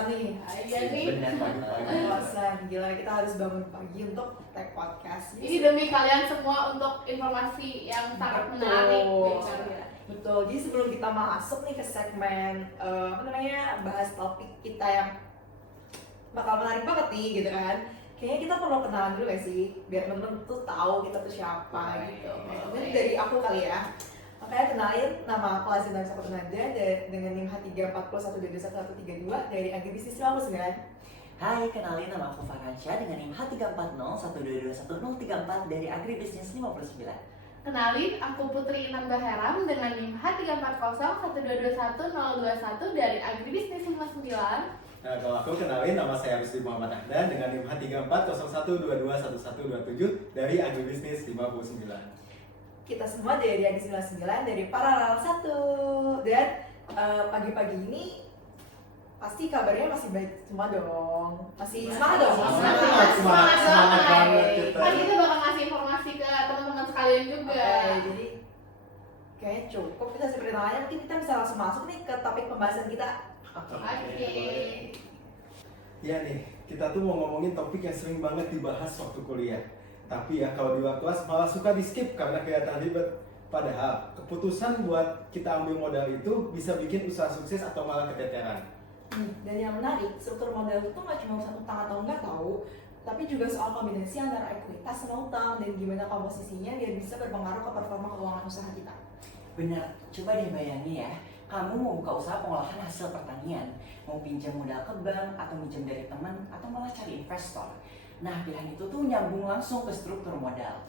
kosan nih. Iya nih. Benar banget. Kosan, gila kita harus bangun pagi untuk tag podcast. Ini demi kalian semua untuk informasi yang sangat menarik. Betul. Jadi sebelum kita masuk nih ke segmen bahas topik kita yang bakal menarik banget nih gitu kan. Kayaknya kita perlu kenalan dulu gak sih? Biar temen-temen tuh tahu kita tuh siapa gitu. Mungkin dari aku kali ya. Makanya kenalin, nama aku Azina Saputranaja dengan NIM H340121132 dari Agribisnis 59. Hai, kenalin nama aku Farhansyah dengan NIM H34012211034 dari Agribisnis 59. Kenalin, aku Putri Inam Baheram dengan NIM H34012211021 dari Agribisnis 59. Nah, kalau aku kenalin, nama saya Rizky Muhammad Ahdan dengan NIM H3401221127 dari Agribisnis 59. Kita semua dari Agribisnis 99 dari Paralel 1. Dan pagi-pagi ini pasti kabarnya masih baik semua dong. Masih semangat dong. Semangat banget kita. Kan kita bakal ngasih informasi ke teman-teman sekalian juga. Jadi kayaknya cukup kita seperti namanya, mungkin kita bisa langsung masuk nih ke topik pembahasan kita. Oke. Ya nih, kita tuh mau ngomongin topik yang sering banget dibahas waktu kuliah. Tapi ya kalau di luar kelas malah suka di skip karena kelihatan ribet. Padahal keputusan buat kita ambil modal itu bisa bikin usaha sukses atau malah keteteran. Dan yang menarik, struktur modal itu nggak cuma urusan utang atau enggak tahu, tapi juga soal kombinasi antara ekuitas sama utang dan gimana komposisinya biar bisa berpengaruh ke performa keuangan usaha kita. Benar, coba deh bayangin ya, kamu mau buka usaha pengolahan hasil pertanian, mau pinjam modal ke bank atau pinjam dari teman atau malah cari investor. Nah, pilihan itu tuh nyambung langsung ke struktur modal.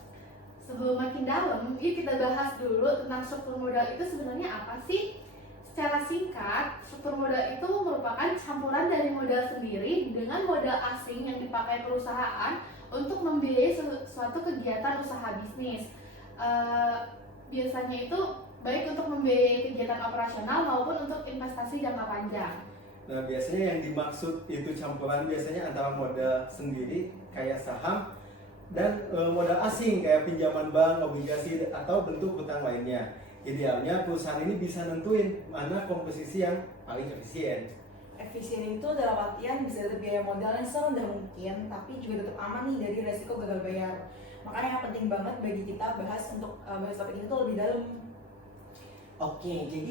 Sebelum makin dalam, yuk kita bahas dulu tentang struktur modal itu sebenarnya apa sih? Secara singkat, struktur modal itu merupakan campuran dari modal sendiri dengan modal asing yang dipakai perusahaan untuk membiayai suatu kegiatan usaha bisnis. Biasanya itu baik untuk membiayai kegiatan operasional maupun untuk investasi jangka panjang. Nah, biasanya yang dimaksud itu campuran biasanya antara modal sendiri kayak saham dan modal asing kayak pinjaman bank, obligasi atau bentuk hutang lainnya. Idealnya perusahaan ini bisa nentuin mana komposisi yang paling efisien. Efisien itu dalam artian bisa dapat biaya modal yang serendah mungkin, tapi juga tetap aman nih dari resiko gagal bayar. Makanya yang penting banget bagi kita bahas topik ini tuh lebih dalam. Oke, jadi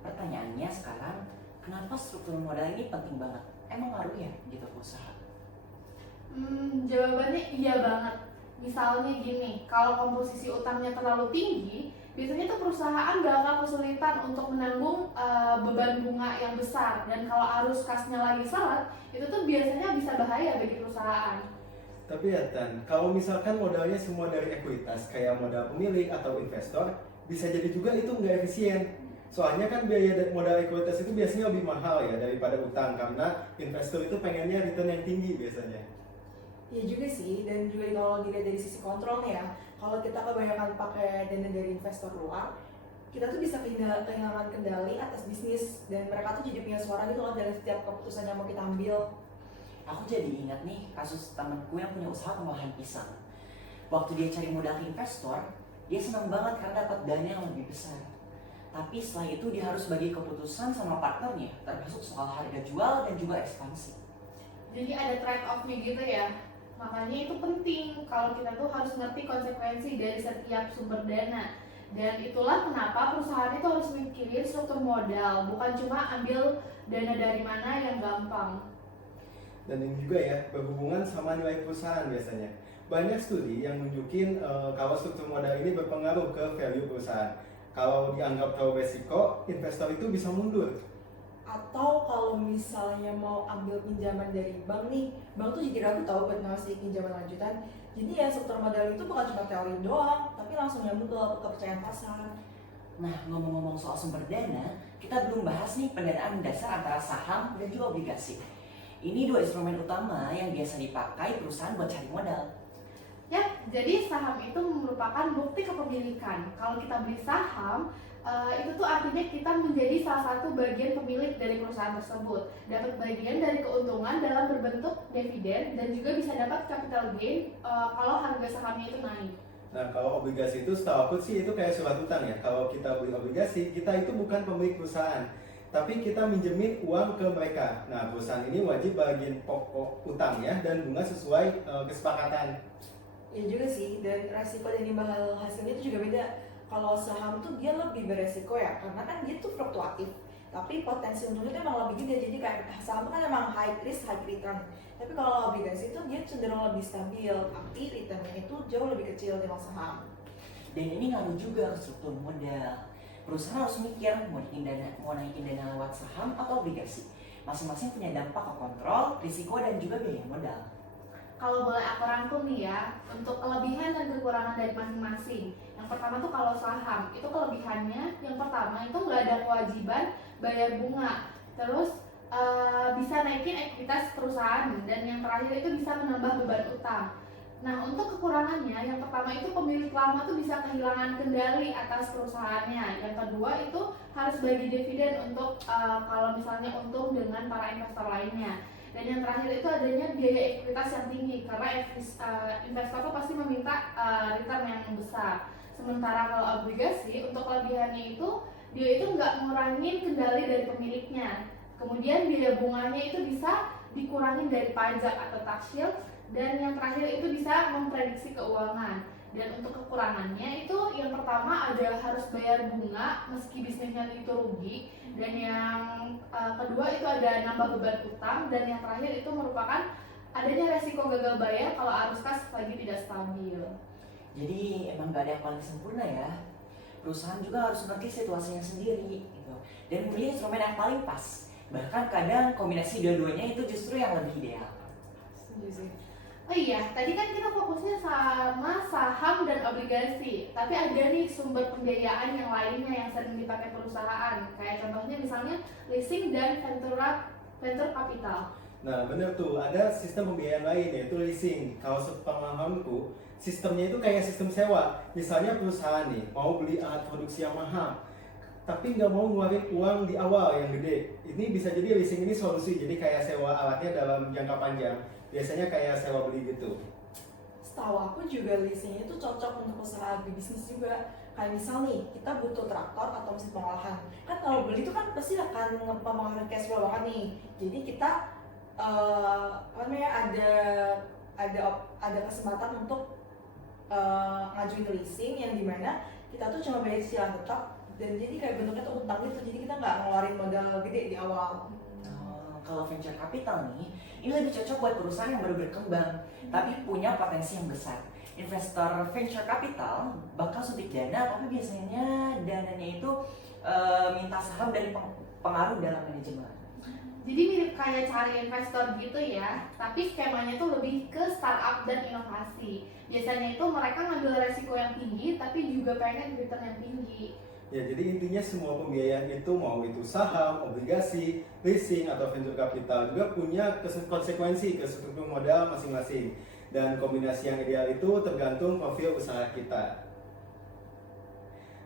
pertanyaannya sekarang, kenapa struktur modal ini penting banget? Emang ngaruh ya gitu ke usaha? Jawabannya iya banget. Misalnya gini, kalau komposisi utangnya terlalu tinggi, biasanya tuh perusahaan bakal kesulitan untuk menanggung beban bunga yang besar. Dan kalau arus kasnya lagi seret, itu tuh biasanya bisa bahaya bagi perusahaan. Tapi ya Tan, kalau misalkan modalnya semua dari ekuitas kayak modal pemilik atau investor, bisa jadi juga itu nggak efisien. Soalnya kan biaya modal ekuitas itu biasanya lebih mahal ya daripada utang karena investor itu pengennya return yang tinggi biasanya. Ya juga sih, dan juga kalau dilihat dari sisi kontrol nih ya, kalau kita kebanyakan pakai dana dari investor luar, kita tuh bisa kehilangan kendali atas bisnis dan mereka tuh jadi punya suara gitu loh dalam setiap keputusan yang mau kita ambil. Aku jadi ingat nih kasus temanku yang punya usaha pengolahan pisang. Waktu dia cari modal ke investor, dia senang banget karena dapat dana yang lebih besar. Tapi setelah itu dia harus bagi keputusan sama partnernya, termasuk soal harga jual dan juga ekspansi. Jadi ada trade off-nya gitu ya. Makanya itu penting kalau kita tuh harus ngerti konsekuensi dari setiap sumber dana. Dan itulah kenapa perusahaan itu harus mikirin struktur modal, bukan cuma ambil dana dari mana yang gampang. Dan ini juga ya berhubungan sama nilai perusahaan biasanya. Banyak studi yang nunjukin kalau struktur modal ini berpengaruh ke value perusahaan. Kalau dianggap terlalu resiko, investor itu bisa mundur. Atau kalau misalnya mau ambil pinjaman dari bank nih, bank tuh jadi ragu tau buat ngasih pinjaman lanjutan. Jadi ya struktur modal itu bukan cuma teori doang, tapi langsung nyambung ke kepercayaan pasar. Nah, ngomong-ngomong soal sumber dana, kita belum bahas nih pendanaan dasar antara saham dan juga obligasi. Ini dua instrumen utama yang biasa dipakai perusahaan buat cari modal. Ya, jadi saham itu merupakan bukti kepemilikan. Kalau kita beli saham, itu tuh artinya kita menjadi salah satu bagian pemilik dari perusahaan tersebut, dapat bagian dari keuntungan dalam berbentuk dividen dan juga bisa dapat capital gain kalau harga sahamnya itu naik. Nah, kalau obligasi itu setahu aku sih itu kayak surat utang ya. Kalau kita beli obligasi, kita itu bukan pemilik perusahaan. tapi kita minjemin uang ke mereka. Nah, perusahaan ini wajib bagiin pokok utangnya dan bunga sesuai kesepakatan. Ya juga sih, dan resiko dan imbal hasilnya itu juga beda. Kalau saham tuh dia lebih beresiko ya, karena kan dia tuh fluktuatif. Tapi potensi untungnya tuh emang lebih gede, jadi kayak saham tuh kan emang high risk, high return. Tapi kalau obligasi itu dia cenderung lebih stabil, tapi returnnya itu jauh lebih kecil dibanding saham. Dan ini ngaruh juga ke struktur modal. Perusahaan harus mikir mau naikin dana lewat saham atau obligasi. Masing-masing punya dampak ke kontrol, risiko, dan juga biaya modal. Kalau boleh aku rangkum nih ya, untuk kelebihan dan kekurangan dari masing-masing. Yang pertama tuh kalau saham, itu kelebihannya yang pertama itu nggak ada kewajiban bayar bunga. Terus bisa naikin ekuitas perusahaan, dan yang terakhir itu bisa menambah beban utang. Nah, untuk kekurangannya, yang pertama itu pemilik lama tuh bisa kehilangan kendali atas perusahaannya. Yang kedua itu harus bagi dividen untuk kalau misalnya untung dengan para investor lainnya. Dan yang terakhir itu adanya biaya ekuitas yang tinggi, karena investor tuh pasti meminta return yang besar. Sementara kalau obligasi, untuk kelebihannya itu dia itu nggak ngurangin kendali dari pemiliknya. Kemudian biaya bunganya itu bisa dikurangin dari pajak atau tax shield. Dan yang terakhir itu bisa memprediksi keuangan. Dan untuk kekurangannya itu yang pertama ada harus bayar bunga meski bisnisnya itu rugi. Dan yang kedua itu ada nambah beban utang. Dan yang terakhir itu merupakan adanya resiko gagal bayar kalau arus kas lagi tidak stabil. Jadi emang gak ada yang paling sempurna ya. Perusahaan juga harus ngerti situasinya sendiri gitu, dan memilih instrumen yang paling pas. Bahkan kadang kombinasi dua-duanya itu justru yang lebih ideal. Setuju sih. Oh iya, tadi kan kita fokusnya sama saham dan obligasi. Tapi ada nih sumber pembiayaan yang lainnya yang sering dipakai perusahaan. Kayak contohnya misalnya leasing dan venture capital. Nah, bener tuh, ada sistem pembiayaan lain yaitu leasing. Kalau sepemahamanku, sistemnya itu kayak sistem sewa. Misalnya perusahaan nih mau beli alat produksi yang mahal, tapi nggak mau ngeluarin uang di awal yang gede. Ini bisa jadi leasing ini solusi, jadi kayak sewa alatnya dalam jangka panjang. Biasanya kayak sewa beli gitu. Setahu aku juga leasing itu cocok untuk usaha agribisnis juga. Kayak misal nih, kita butuh traktor atau mesin pengolahan. Kan kalau beli itu kan pasti akan mempengaruhi cash flow banget nih. Jadi kita apa namanya ada kesempatan untuk ngajuin leasing yang dimana kita tuh cuma bayar cicilan tetap, dan jadi kayak bentuknya tuh utang gitu, jadi kita nggak ngeluarin modal gede di awal. Kalau venture capital nih, ini lebih cocok buat perusahaan yang baru berkembang, tapi punya potensi yang besar. Investor venture capital bakal suntik dana, tapi biasanya dananya itu minta saham dan pengaruh dalam manajemen. Jadi mirip kayak cari investor gitu ya, tapi skemanya tuh lebih ke startup dan inovasi. Biasanya itu mereka ngambil resiko yang tinggi, tapi juga pengen return yang tinggi. Ya, jadi intinya semua pembiayaan itu mau itu saham, obligasi, leasing, atau venture capital juga punya konsekuensi ke struktur modal masing-masing. Dan kombinasi yang ideal itu tergantung profil usaha kita.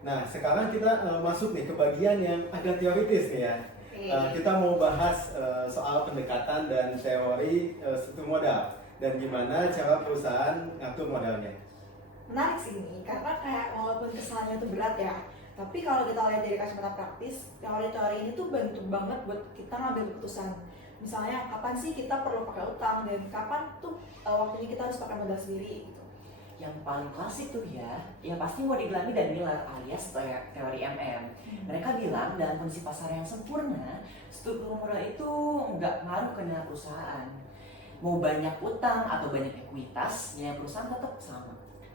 Nah, sekarang kita masuk nih ke bagian yang agak teoritis nih ya. Kita mau bahas soal pendekatan dan teori struktur modal dan gimana cara perusahaan ngatur modalnya. Menarik sih ini, karena kayak walaupun kesannya itu berat ya, tapi kalau kita lihat dari kacamata praktis, teori-teori ini tuh bantu banget buat kita ngambil keputusan. Misalnya kapan sih kita perlu pakai utang dan kapan tuh waktunya kita harus pakai modal sendiri gitu. Yang paling klasik tuh ya pasti Modiglani dan Miller alias teori MM. Mereka bilang dalam kondisi pasar yang sempurna, struktur modal itu nggak ngaruh ke dana perusahaan. Mau banyak utang atau banyak ekuitas, ya perusahaan tetap sama.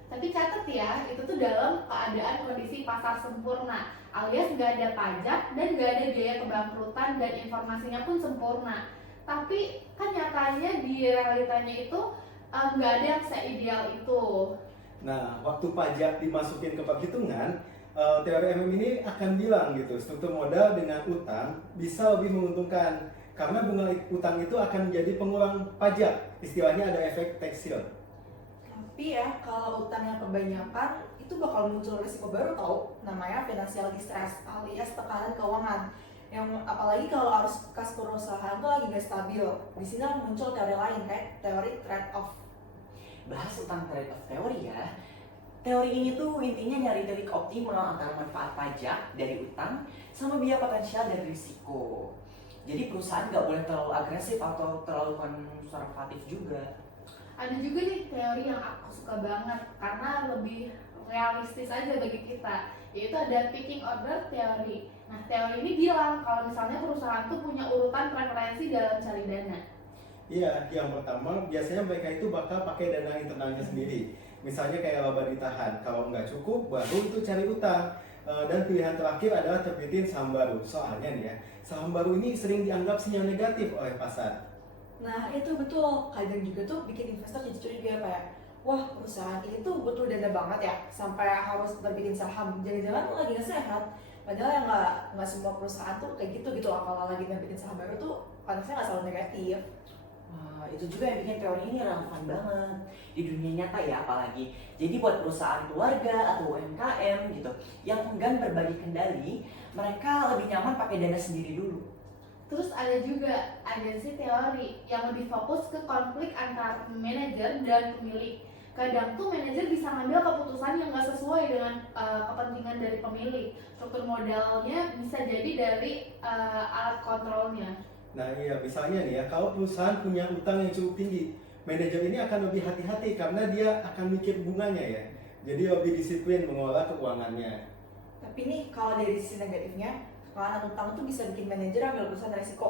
Tapi catat ya, itu tuh dalam keadaan kondisi pasar sempurna, alias nggak ada pajak dan nggak ada biaya kebangkrutan dan informasinya pun sempurna. Tapi kan nyatanya di realitanya itu nggak ada yang seideal itu. Nah, waktu pajak dimasukin ke perhitungan, teori MM ini akan bilang gitu, struktur modal dengan utang bisa lebih menguntungkan karena bunga utang itu akan menjadi pengurang pajak. Istilahnya ada efek tax shield. Tapi ya kalau utangnya kebanyakan itu bakal muncul risiko baru tau, namanya financial distress alias tekanan keuangan. Yang apalagi kalau arus kas perusahaan tuh lagi gak stabil. Di sini muncul teori lain kayak teori trade off. Bahas tentang trade off teori ya. Teori ini tuh intinya nyari titik optimal antara manfaat pajak dari utang sama biaya potensial dari risiko. Jadi perusahaan nggak boleh terlalu agresif atau terlalu konservatif juga. Ada juga nih teori yang aku suka banget karena lebih realistis aja bagi kita, yaitu ada picking order teori. Nah, teori ini bilang kalau misalnya perusahaan tuh punya urutan preferensi dalam cari dana. Iya, yang pertama biasanya mereka itu bakal pakai dana internalnya sendiri. Misalnya kayak laba ditahan, kalau nggak cukup baru itu cari utang. Dan pilihan terakhir adalah terbitin saham baru. Soalnya nih ya, saham baru ini sering dianggap sinyal negatif oleh pasar. Nah itu betul, kadang juga tuh bikin investor jadi curiga kayak, wah perusahaan ini tuh butuh dana banget ya sampai harus terbitin saham. Jangan-jangan lagi nggak sehat. Padahal yang nggak semua perusahaan tuh kayak gitu kalau lagi terbitin saham baru tuh konteksnya nggak selalu negatif. Wah, itu juga yang bikin teori ini relevan banget di dunia nyata ya apalagi. Jadi buat perusahaan keluarga atau UMKM gitu yang enggan berbagi kendali, mereka lebih nyaman pakai dana sendiri dulu. Terus ada juga agensi teori yang lebih fokus ke konflik antara manajer dan pemilik. Kadang tuh manajer bisa ngambil keputusan yang nggak sesuai dengan kepentingan dari pemilik. Struktur modalnya bisa jadi dari alat kontrolnya. Nah iya, misalnya nih ya, kalau perusahaan punya utang yang cukup tinggi, manajer ini akan lebih hati-hati karena dia akan mikir bunganya ya. Jadi lebih disiplin mengelola keuangannya. Tapi nih kalau dari sisi negatifnya, tekanan utang tuh bisa bikin manajer ambil keputusan resiko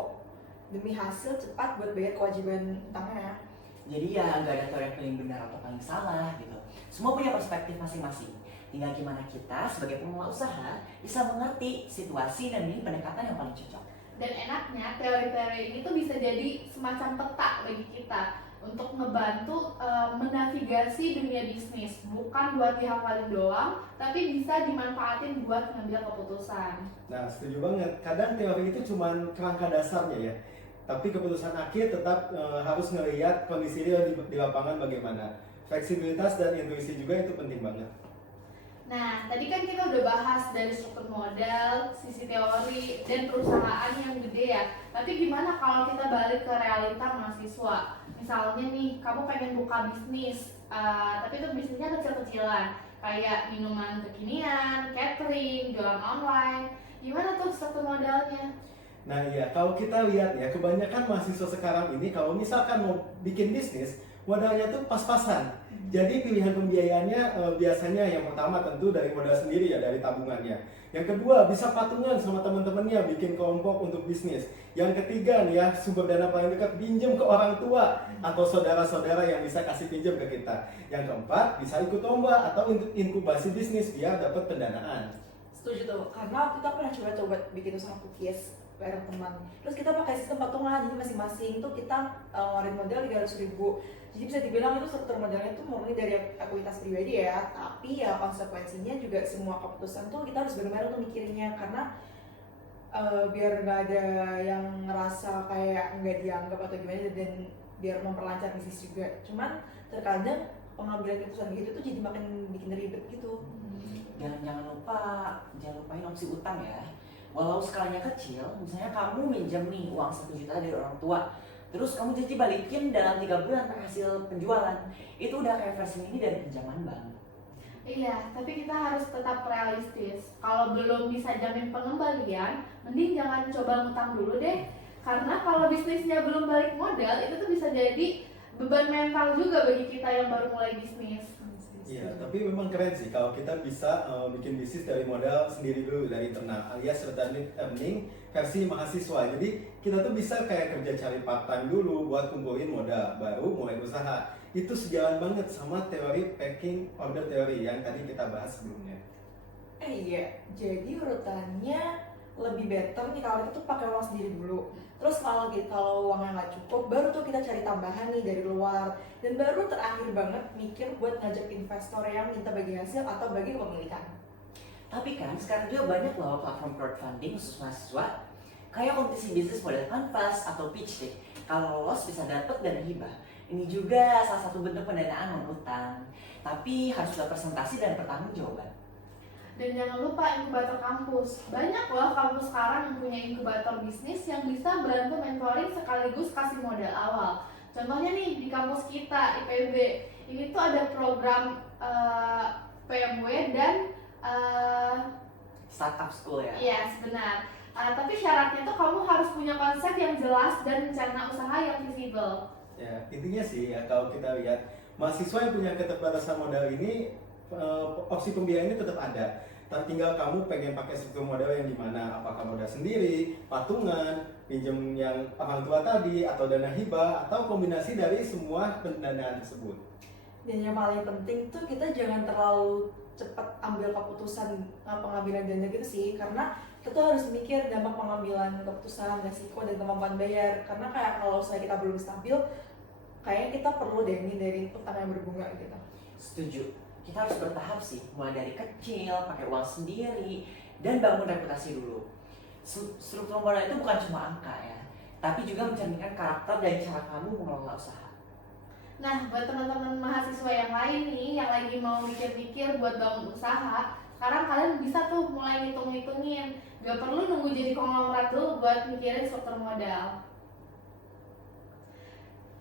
demi hasil cepat buat bayar kewajiban utangnya. Jadi ya nggak ada teori yang paling benar atau paling salah gitu. Semua punya perspektif masing-masing. Tinggal gimana kita sebagai pengelola usaha bisa mengerti situasi dan memilih pendekatan yang paling cocok. Dan enaknya teori-teori ini tuh bisa jadi semacam peta bagi kita untuk ngebantu menavigasi dunia bisnis, bukan buat dihafalin doang, tapi bisa dimanfaatin buat ngambil keputusan. Nah setuju banget, kadang teori itu cuma kerangka dasarnya ya. Tapi keputusan akhir tetap harus ngelihat kondisi real di lapangan bagaimana. Fleksibilitas dan intuisi juga itu penting banget. Nah, tadi kan kita udah bahas dari struktur modal, sisi teori, dan perusahaan yang gede ya. Tapi gimana kalau kita balik ke realita mahasiswa? Misalnya nih, kamu pengen buka bisnis, tapi itu bisnisnya kecil-kecilan, kayak minuman kekinian, catering, jualan online. Gimana tuh struktur modalnya? Nah iya, kalau kita lihat ya, kebanyakan mahasiswa sekarang ini kalau misalkan mau bikin bisnis, modalnya tuh pas-pasan. Jadi pilihan pembiayaannya biasanya yang pertama tentu dari modal sendiri ya, dari tabungannya. Yang kedua bisa patungan sama teman-temannya bikin kelompok untuk bisnis. Yang ketiga nih ya, sumber dana paling dekat pinjam ke orang tua atau saudara-saudara yang bisa kasih pinjam ke kita. Yang keempat bisa ikut lomba atau inkubasi bisnis biar dapat pendanaan. Setuju tuh, karena kita pernah coba bikin usaha cookies bareng teman. Terus kita pakai sistem patungan, jadi masing-masing tuh kita ngeluarin modal 300.000. Jadi bisa dibilang itu struktur modalnya tuh murni dari aktivitas pribadi ya, tapi ya konsekuensinya juga semua keputusan tuh kita harus benar-benar tuh mikirinnya karena biar nggak ada yang ngerasa kayak nggak dianggap atau gimana dan biar memperlancar bisnis juga. Cuman terkadang pengambilan keputusan gitu tuh jadi makin bikin ribet gitu. Jangan lupain opsi utang ya. Walau skalanya kecil, misalnya kamu minjem nih uang 1 juta dari orang tua, terus kamu janji balikin dalam 3 bulan hasil penjualan, itu udah kayak versi ini dari pinjaman bank. Iya, tapi kita harus tetap realistis. Kalau belum bisa jamin pengembalian, mending jangan coba ngutang dulu deh. Karena kalau bisnisnya belum balik modal, itu tuh bisa jadi beban mental juga bagi kita yang baru mulai bisnis. Iya, tapi memang keren sih kalau kita bisa bikin bisnis dari modal sendiri dulu dari internal alias returning earning versi mahasiswa. Jadi kita tuh bisa kayak kerja cari part time dulu buat kumpulin modal baru mulai usaha. Itu sejalan banget sama teori packing order teori yang tadi kita bahas sebelumnya. Iya, jadi urutannya lebih better nih kalau kita tuh pakai uang sendiri dulu. Terus kalau uangnya nggak cukup, baru tuh kita cari tambahan nih dari luar. Dan baru terakhir banget mikir buat ngajak investor yang minta bagi hasil atau bagi kepemilikan. Tapi kan sekarang juga banyak loh platform crowdfunding khusus mahasiswa, kayak kompetisi bisnis model Canvas atau pitch deck. Kalau lolos bisa dapet dana hibah. Ini juga salah satu bentuk pendanaan non-utang. Tapi harus ada presentasi dan pertanggungjawaban. Dan jangan lupa inkubator kampus. Banyak loh kampus sekarang yang punya inkubator bisnis yang bisa bantu mentoring sekaligus kasih modal awal. Contohnya nih di kampus kita, IPB, ini tuh ada program PMW dan Startup school ya. yes, benar. Tapi syaratnya tuh kamu harus punya konsep yang jelas dan rencana usaha yang visible. Ya, intinya sih ya kalau kita lihat mahasiswa yang punya keterbatasan modal ini opsi pembiayaan ini tetap ada. Tapi tinggal kamu pengen pakai struktur modal yang gimana? Apakah modal sendiri, patungan, pinjam yang orang tua tadi, atau dana hibah, atau kombinasi dari semua pendanaan tersebut. Dan yang paling penting tuh kita jangan terlalu cepat ambil keputusan pengambilan dana gitu sih, karena kita tuh harus mikir dampak pengambilan keputusan, resiko, dan kemampuan bayar. Karena kayak kalau saya kita belum stabil, kayaknya kita perlu deh dari utang yang berbunga gitu. Setuju. Kita harus bertahap sih, mulai dari kecil, pakai uang sendiri, dan bangun reputasi dulu. Struktur modal itu bukan cuma angka ya, tapi juga mencerminkan karakter dan cara kamu mengelola usaha. Nah, buat teman-teman mahasiswa yang lain nih, yang lagi mau mikir-mikir buat bangun usaha, sekarang kalian bisa tuh mulai ngitung-ngitungin. Gak perlu nunggu jadi konglomerat dulu buat mikirin struktur modal.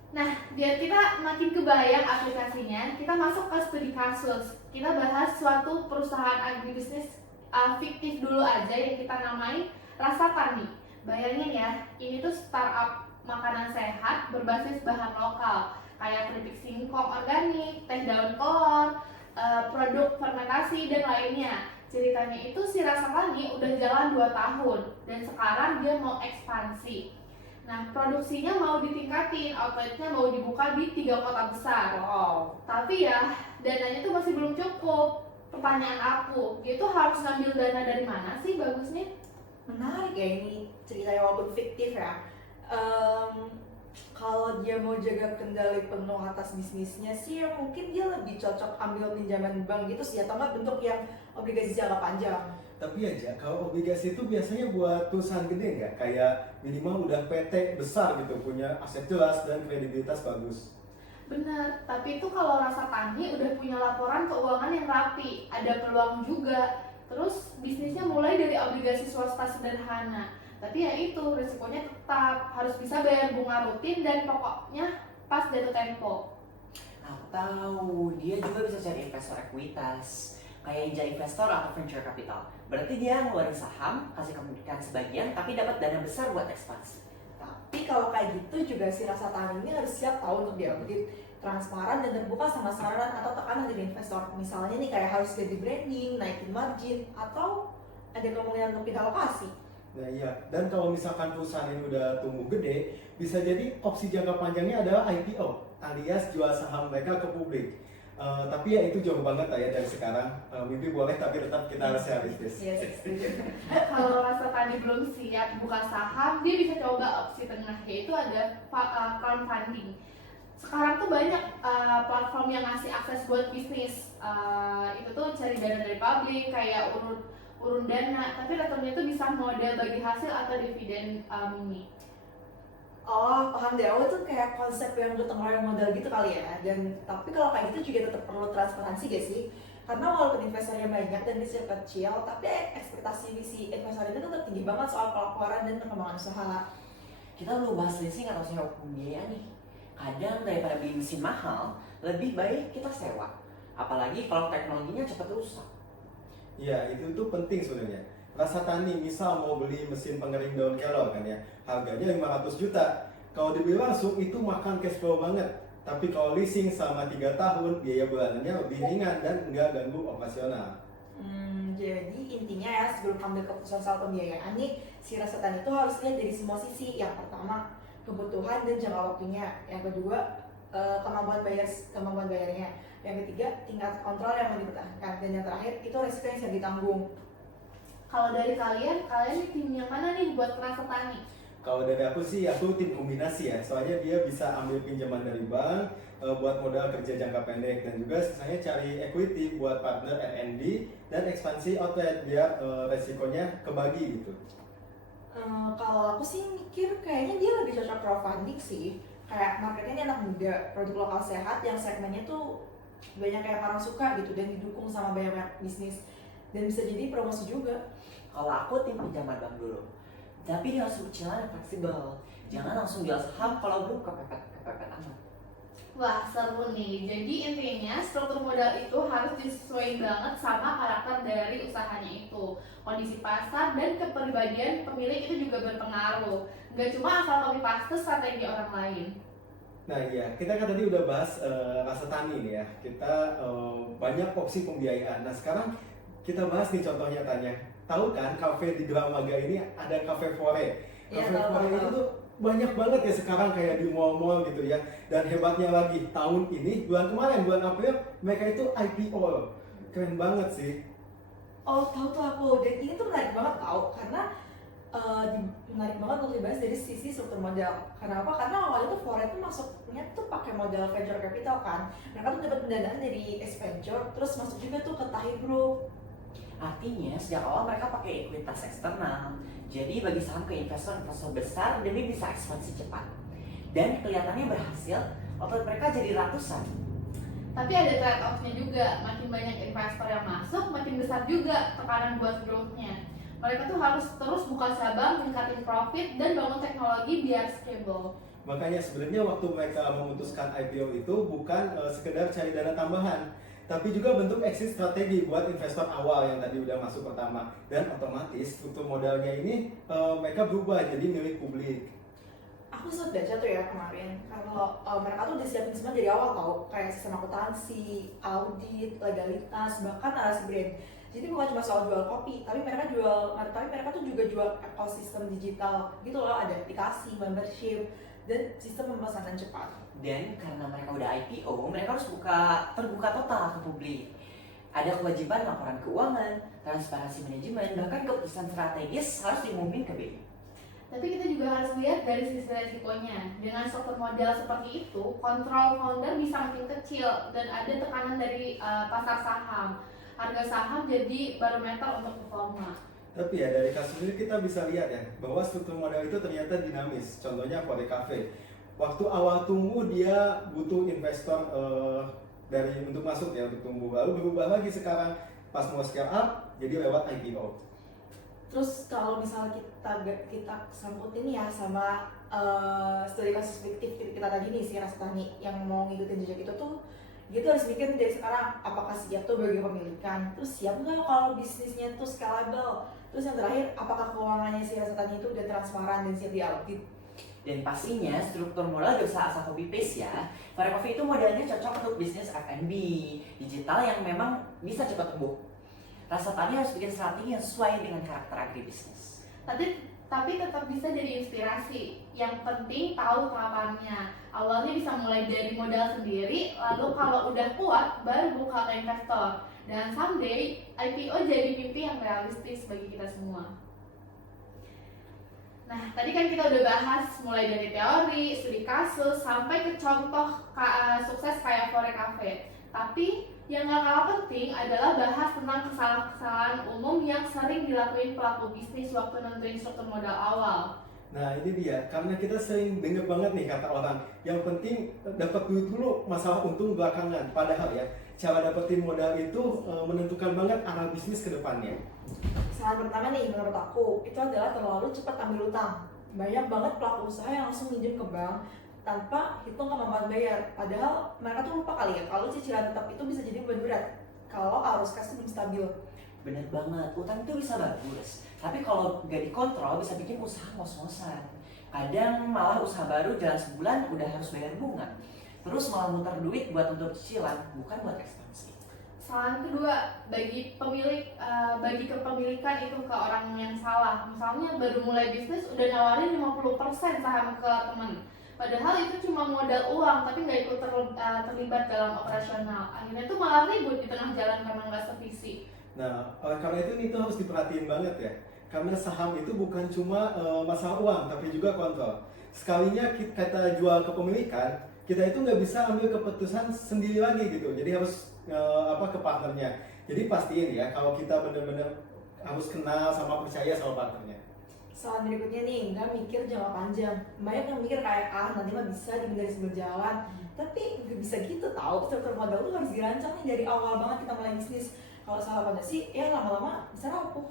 Nah, biar kita makin kebayang aplikasinya, kita masuk ke studi kasus. Kita bahas suatu perusahaan agribisnis fiktif dulu aja yang kita namai Rasa Tani. Bayangin ya, ini tuh startup makanan sehat berbasis bahan lokal, kayak keripik singkong organik, teh daun kelor, produk fermentasi, dan lainnya. Ceritanya itu si Rasa Tani udah jalan 2 tahun, dan sekarang dia mau ekspansi. Nah, produksinya mau ditingkatin, outletnya mau dibuka di 3 kota besar. Wow. Tapi ya, dananya tuh masih belum cukup. Pertanyaan aku, dia tuh harus ngambil dana dari mana sih bagusnya? Menarik ya ini ceritanya walaupun fiktif ya. Kalau dia mau jaga kendali penuh atas bisnisnya sih ya mungkin dia lebih cocok ambil pinjaman bank gitu sih, atau nggak bentuk yang obligasi jangka panjang. Tapi aja, kalau obligasi itu biasanya buat perusahaan gede nggak? Kayak minimal udah PT besar gitu, punya aset jelas dan kredibilitas bagus. Bener, tapi itu kalau Rasa Tani udah punya laporan keuangan yang rapi, ada peluang juga. Terus bisnisnya mulai dari obligasi swasta sederhana. Tapi ya itu, resikonya tetap harus bisa bayar bunga rutin dan pokoknya pas jatuh tempo. Atau dia juga bisa cari investor ekuitas, kayak angel investor atau venture capital. Berarti dia ngeluarin saham, kasih kemungkinan sebagian, tapi dapat dana besar buat ekspansi. Tapi kalau kayak gitu juga si Rasa Tani ini harus siap tahu untuk diaudit, transparan dan terbuka sama saran atau tekanan dari investor. Misalnya nih kayak harus ganti branding, naikin margin, atau ada kemungkinan untuk pindah lokasi. Nah iya, dan kalau misalkan perusahaan ini udah tumbuh gede, bisa jadi opsi jangka panjangnya adalah IPO, alias jual saham mereka ke publik. Tapi ya itu jauh banget lah ya dari sekarang. Mimpi boleh, tapi tetap kita harus realistis. Iya sih, setuju. Kalau Rasa Tani belum siap buka saham, dia bisa coba opsi tengah, yaitu ada crowdfunding. Sekarang tuh banyak platform yang ngasih akses buat bisnis. Itu tuh cari dana dari publik, kayak urun dana, tapi returnnya itu bisa model bagi hasil atau dividen mini. Oh, paham deh. Oh, itu kayak konsep yang gotong royong modal gitu kali ya. Dan tapi kalau kayak gitu juga tetap perlu transparansi gak sih? Karena walaupun investornya banyak dan bisnis kecil, tapi ekspektasi si investor itu tetap tinggi banget soal pelaporan dan perkembangan usaha. Kita belum bahas leasing atau sewa pembiayaan nih. Kadang daripada beli mesin mahal, lebih baik kita sewa. Apalagi kalau teknologinya cepat rusak. Iya, itu tuh penting sebenarnya. Rasa Tani misal mau beli mesin pengering daun kelor kan ya, harganya 500 juta. Kalau dibeli langsung itu makan cash flow banget. Tapi kalau leasing selama 3 tahun, biaya bulanannya lebih ringan dan nggak ganggu operasional. Jadi intinya ya sebelum ambil keputusan soal pembiayaan nih, si Rasa Tani itu harus lihat dari semua sisi. Yang pertama, kebutuhan dan jangka waktunya. Yang kedua, kemampuan bayarnya. Yang ketiga, tingkat kontrol yang mau dipertahankan. Dan yang terakhir, itu resiko yang bisa ditanggung. Kalau dari kalian nih tim yang mana nih buat Rasa Tani? Kalau dari aku sih, aku tim kombinasi ya. Soalnya dia bisa ambil pinjaman dari bank, buat modal kerja jangka pendek. Dan juga sisanya cari equity buat partner R&D dan ekspansi outlet biar resikonya kebagi gitu. Kalau aku sih mikir kayaknya dia lebih cocok crowdfunding sih. Kayak marketnya ini anak muda, produk lokal sehat yang segmennya tuh banyak yang orang suka gitu dan didukung sama banyak bisnis. Dan bisa jadi promosi juga. Kalau aku tim pinjaman bank dulu. Tapi dia harus cicilan yang fleksibel. Jangan langsung jual saham kalau belum kepepet amat. Wah, seru nih. Jadi intinya struktur modal itu harus disesuaikan banget sama karakter dari usahanya itu. Kondisi pasar dan kepribadian pemilik itu juga berpengaruh. Nggak cuma asal copy paste strategi orang lain. Nah iya, kita kan tadi udah bahas rasa tani nih ya. Kita banyak opsi pembiayaan. Nah sekarang kita bahas nih contohnya tanya. Tahu kan kafe di Dramaga ini ada kafe Fore. Iya, Kafe tahu, Fore tahu, itu tahu. tuh banyak banget ya sekarang kayak di mall-mall gitu ya. Dan hebatnya lagi tahun ini bulan kemarin bulan April mereka itu IPO. Keren banget sih. Oh, tahu tuh aku. Dan ini tuh menarik banget tau, karena menarik banget untuk dibahas dari sisi struktur modal. Karena apa? Karena awalnya tuh Fore itu masuknya tuh pakai modal venture capital kan. Mereka tuh dapat pendanaan dari X Venture, terus masuk juga tuh ke Tahi Group. Artinya sejak awal mereka pakai ekuitas eksternal. Jadi bagi saham ke investor-investor besar demi bisa ekspansi cepat. Dan kelihatannya berhasil, output mereka jadi ratusan. Tapi ada trade off-nya juga. Makin banyak investor yang masuk, makin besar juga tekanan buat growth-nya. Mereka tuh harus terus buka cabang, meningkatin profit, dan bangun teknologi biar scalable. Makanya sebenarnya waktu mereka memutuskan IPO itu bukan sekedar cari dana tambahan, tapi juga bentuk exit strategi buat investor awal yang tadi udah masuk pertama. Dan otomatis struktur modalnya ini mereka berubah jadi milik publik. Aku sempat baca tuh ya kemarin, kalau mereka tuh udah siapin semua dari awal tau, kayak sistem akuntansi, audit, legalitas, bahkan narasi brand. Jadi bukan cuma soal jual kopi, tapi mereka tuh juga jual ekosistem digital gitu loh, ada aplikasi, membership, dan sistem pemesanan cepat. Dan karena mereka udah IPO, mereka harus terbuka total ke publik. Ada kewajiban laporan keuangan, transparansi manajemen, bahkan keputusan strategis harus diumumin ke BI. Tapi kita juga harus lihat dari sisi resikonya. Dengan struktur modal seperti itu, kontrol founder bisa makin kecil dan ada tekanan dari pasar saham. Harga saham jadi barometer untuk performa. Tapi ya dari kasus ini kita bisa lihat ya bahwa struktur modal itu ternyata dinamis. Contohnya Fore Cafe. Waktu awal tumbuh dia butuh investor untuk masuk ya untuk tumbuh. Lalu berubah lagi sekarang pas mau scale up jadi lewat IPO. Terus kalau misalnya kita sangkutin ya sama studi kasus fiktif kita tadi nih si Rastani yang mau ngikutin jejak itu tuh, dia tuh harus mikir dari sekarang apakah siap tuh bagi kepemilikan, terus siap nggak kalau bisnisnya tuh scalable, terus yang terakhir apakah keuangannya si Rastani itu udah transparan dan siap diaudit. Dan pastinya struktur modal gak usah asal copy paste ya. Fore Coffee itu modelnya cocok untuk bisnis F&B digital yang memang bisa cepat tumbuh. Rasa Tani harus bikin strategi yang sesuai dengan karakter agribisnis. Tapi tetap bisa jadi inspirasi. Yang penting tahu tahapannya. Awalnya bisa mulai dari modal sendiri, lalu kalau udah kuat baru buka ke investor. Dan someday IPO jadi mimpi yang realistis bagi kita semua. Nah, tadi kan kita udah bahas mulai dari teori, studi kasus, sampai ke contoh sukses kayak Fore Cafe. Tapi yang gak kalah penting adalah bahas tentang kesalahan-kesalahan umum yang sering dilakuin pelaku bisnis waktu nentuin struktur modal awal. Nah ini dia, karena kita sering dengar banget nih kata orang, yang penting dapat duit dulu, masalah untung belakangan. Padahal ya, cara dapetin modal itu menentukan banget arah bisnis ke depannya. Kesalahan pertama nih menurut aku, itu adalah terlalu cepat ambil utang. Banyak banget pelaku usaha yang langsung minjem ke bank tanpa hitung kemampuan bayar. Padahal mereka tuh lupa kali ya, kalau cicilan tetap itu bisa jadi beban berat kalau arus kas belum stabil. Bener banget, utang itu bisa bagus, tapi kalau nggak dikontrol bisa bikin usaha ngos-ngosan. Kadang malah usaha baru jalan sebulan udah harus bayar bunga, terus malah muter duit buat untuk cicilan, bukan buat ekspansi. Kesalahan kedua, bagi kepemilikan itu ke orang yang salah. Misalnya baru mulai bisnis udah nawarin 50% saham ke teman. Padahal itu cuma modal uang, tapi nggak ikut terlibat dalam operasional. Akhirnya tuh malah ribut di tengah jalan karena nggak sevisi. Nah, oleh karena itu ini tuh harus diperhatiin banget ya. Karena saham itu bukan cuma masalah uang, tapi juga kontrol. Sekalinya kita jual kepemilikan, kita itu nggak bisa ambil keputusan sendiri lagi gitu. Jadi harus ke partnernya. Jadi pastiin ya, kalau kita benar-benar harus kenal sama percaya sama partnernya. Kesalahan berikutnya nih, nggak mikir jangka panjang. Banyak yang mikir kayak, nanti mah bisa dimulai sambil jalan. Tapi nggak bisa gitu tau, struktur modal tuh harus dirancang nih dari awal banget kita mulai bisnis. Kalau salah fondasi, ya lama-lama bisa rapuh.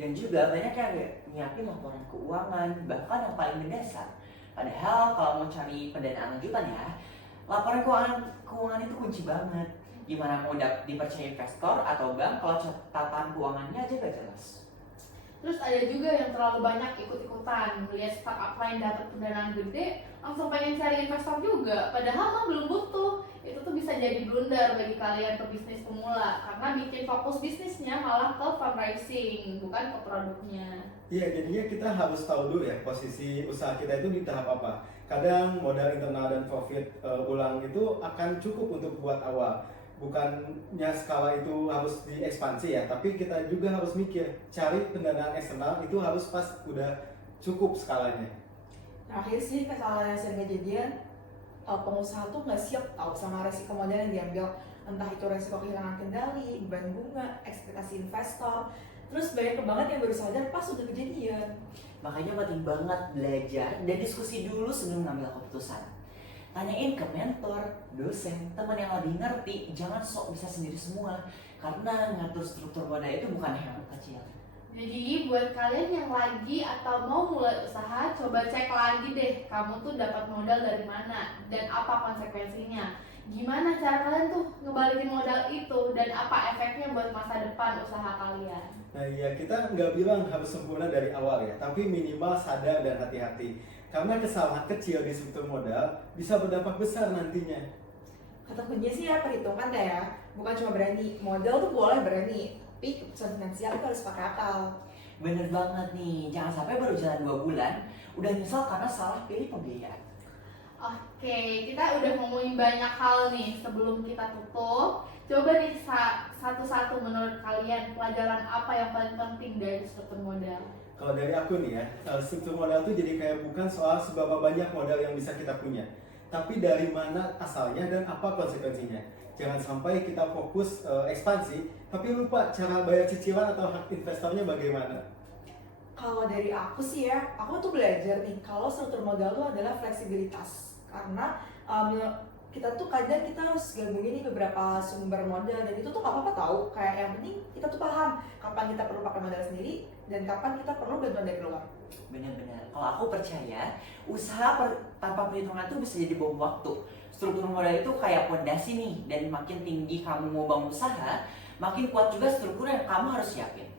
Dan juga banyak yang nyiapin laporan keuangan, bahkan yang paling mendasar. Padahal kalau mau cari pendanaan lanjutan ya, Laporan keuangan itu kunci banget. Gimana mau dipercaya investor atau bank kalau catatan keuangannya aja gak jelas. Terus ada juga yang terlalu banyak ikut-ikutan, melihat startup lain dapat pendanaan gede, langsung pengen cari investor juga, padahal mah belum butuh. Itu tuh bisa jadi blunder bagi kalian pebisnis pemula, karena bikin fokus bisnisnya malah ke fundraising, bukan ke produknya. Iya, jadinya kita harus tahu dulu ya posisi usaha kita itu di tahap apa. Kadang modal internal dan profit ulang itu akan cukup untuk buat awal. Bukannya skala itu harus diekspansi ya, tapi kita juga harus mikir cari pendanaan eksternal itu harus pas udah cukup skalanya. Terakhir sih kesalahan yang sering kejadian, pengusaha tuh nggak siap tahu sama resiko modal yang diambil, entah itu resiko kehilangan kendali, beban bunga, ekspektasi investor. Terus banyak banget yang baru sadar pas udah kejadian. Makanya penting banget belajar dan diskusi dulu sebelum ngambil keputusan. Tanyain ke mentor, dosen, teman yang lebih ngerti, jangan sok bisa sendiri semua. Karena ngatur struktur modal itu bukan hal kecil. Jadi buat kalian yang lagi atau mau mulai usaha, coba cek lagi deh kamu tuh dapat modal dari mana dan apa konsekuensinya. Gimana cara kalian tuh ngebalikin modal itu dan apa efeknya buat masa depan usaha kalian. Nah iya, kita nggak bilang harus sempurna dari awal ya, tapi minimal sadar dan hati-hati. Karena kesalahan kecil di struktur modal bisa berdampak besar nantinya. Kata kuncinya sih ya perhitungan deh ya, bukan cuma berani. Modal tuh boleh berani, tapi keputusan finansial itu harus pakai akal. Bener banget nih, jangan sampai baru jalan 2 bulan udah nyesel karena salah pilih pembiayaan. Oke, kita udah ngomongin banyak hal nih. Sebelum kita tutup, coba nih satu-satu menurut kalian pelajaran apa yang paling penting dari struktur modal? Kalau dari aku nih ya, struktur modal tuh jadi kayak bukan soal seberapa banyak modal yang bisa kita punya, tapi dari mana asalnya dan apa konsekuensinya. Jangan sampai kita fokus ekspansi, tapi lupa cara bayar cicilan atau hak investornya bagaimana. Kalau dari aku sih ya, aku tuh belajar nih kalau struktur modal tuh adalah fleksibilitas. Karena kita tuh kadang kita harus gabungin nih beberapa sumber modal dan itu tuh gak apa-apa tahu. Kayak yang penting kita tuh paham kapan kita perlu pakai modal sendiri dan kapan kita perlu bantuan dari luar. Bener-bener, kalau aku percaya usaha tanpa perhitungan tuh bisa jadi bom waktu. Struktur modal itu kayak pondasi nih, dan makin tinggi kamu mau bangun usaha, makin kuat juga struktur yang kamu harus siapin.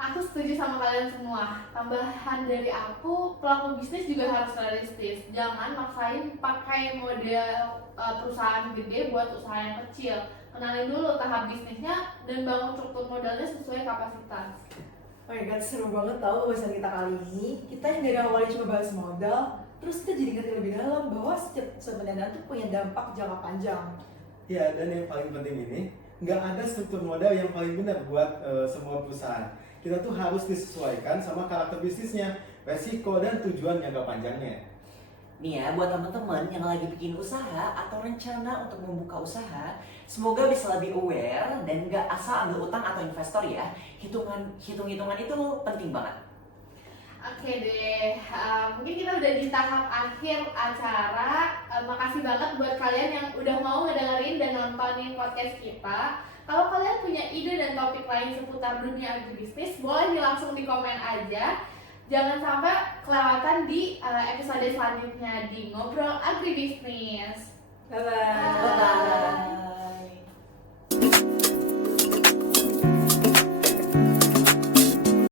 Aku setuju sama kalian semua. Tambahan dari aku, pelaku bisnis juga harus realistis. Jangan maksain pakai model perusahaan gede buat usaha yang kecil. Kenalin dulu tahap bisnisnya dan bangun struktur modalnya sesuai kapasitas. Oh my god, seru banget tau urusan kita kali ini. Kita yang dari awalnya cuma bahas modal, terus kita jadi ngerti lebih dalam bahwa setiap pendanaan tuh punya dampak jangka panjang. Ya, dan yang paling penting ini, nggak ada struktur modal yang paling benar buat semua perusahaan. Kita tuh harus disesuaikan sama karakter bisnisnya, resiko dan tujuan jangka panjangnya. Nih ya, buat teman-teman yang lagi bikin usaha atau rencana untuk membuka usaha, semoga bisa lebih aware dan gak asal ambil utang atau investor ya. Hitung-hitungan itu penting banget. Oke deh, mungkin kita udah di tahap akhir acara. Makasih banget buat kalian yang udah mau ngedengerin dan nontonin podcast kita. Kalau kalian punya ide dan topik lain seputar dunia agribisnis, boleh langsung di komen aja. Jangan sampai kelewatan di episode selanjutnya di Ngobrol Agribisnis. Bye-bye. Bye-bye.